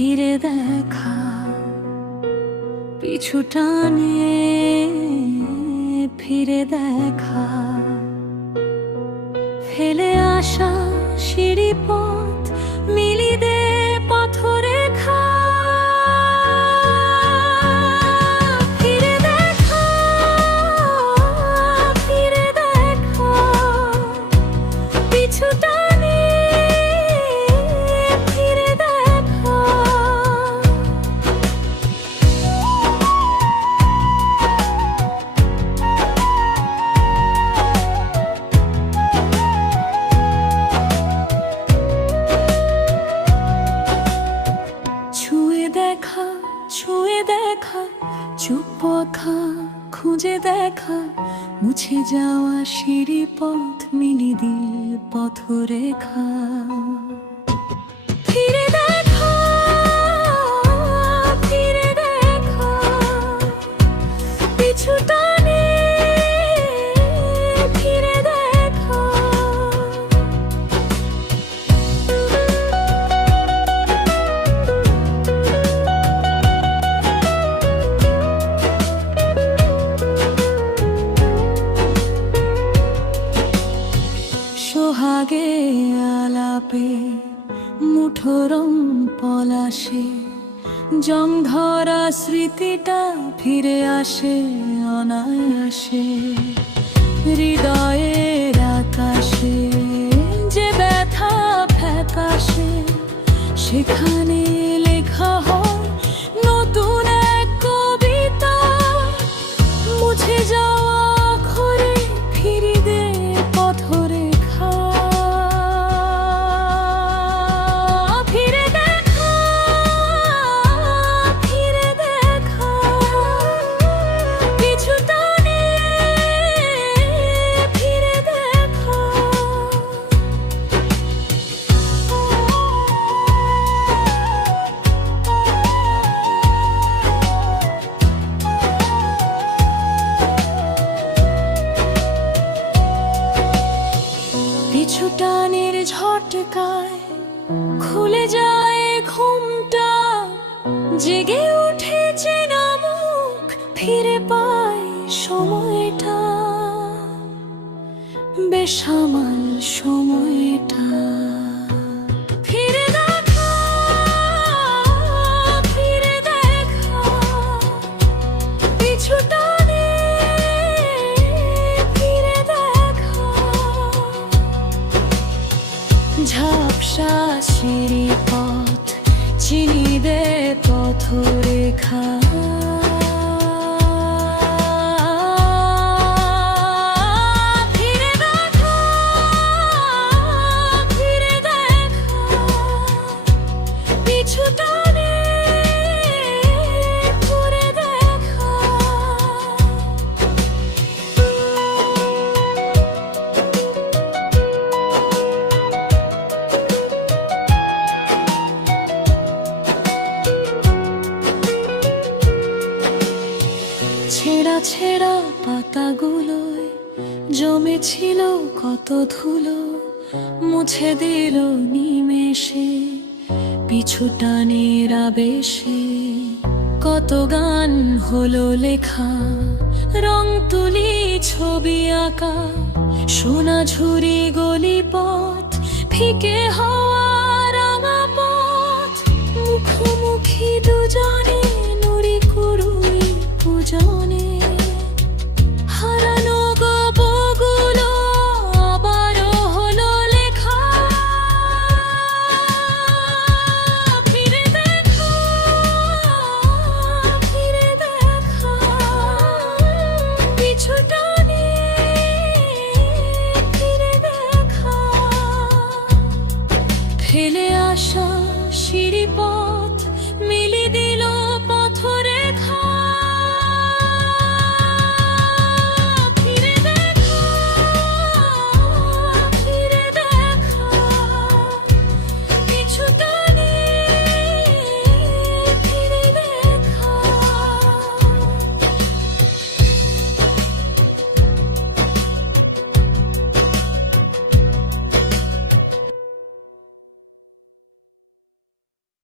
ফিরে দেখা, পিছু টানে ফিরে দেখা, ফেলে আসা সিঁড়ি পথ মিলিদে পথরেখা। ফিরে দেখা, ফিরে দেখা, পিছু টানে ফিরে দেখা। ছুঁয়ে দেখা, ছুঁয়ে দেখা, চুপ আঁখা খুঁজে দেখা, মুছে যাওয়া সিঁড়ি পথ মিলি দিল পথরেখা। ফিরে দেখা, ফিরে দেখা, পিছু টানে ফিরে দেখা। সোহাগে আলাপে মুঠোরম পলাশে, জং ধরা স্মৃতিটা ফিরে আসে অনায়াসে। হৃদয়ের আকাশে যে ব্যথা ফ্যাকাশে, সেখানে লেখা হয় নতুন এক কবিতা। মুছে যাওয়া অক্ষরে ফিরি দে পথরেখা। ফিরে দেখা, ফিরে দেখা, পিছু টানে ফিরে দেখা। পিছু টানের ঝটকায় খুলে যায় ঘুমটা, জেগে উঠেছে না মুখ, ফিরে পায় সময়টা, বেসামাল সময়টা। ফিরে দেখা, ফিরে দেখা, পিছু টানে ফিরে দেখা। ঝাপসা সিঁড়ি পথ চিনি দে পথরেখা। ফিরে দেখা, ফিরে দেখা, পিছু টানে ঘুরে দেখা। ছেঁড়া ছেঁড়া পাতাগুলোয় জমেছিল কত ধুলো, মুছে দিল নিমেষে পিছু টানের আবেশে। কত গান হলো লেখা, রং তুলি ছবি আঁকা, সোনা ঝুরি গলি পথ ফিকে হওয়া রাঙা পথ। মুখোমুখি দুজনে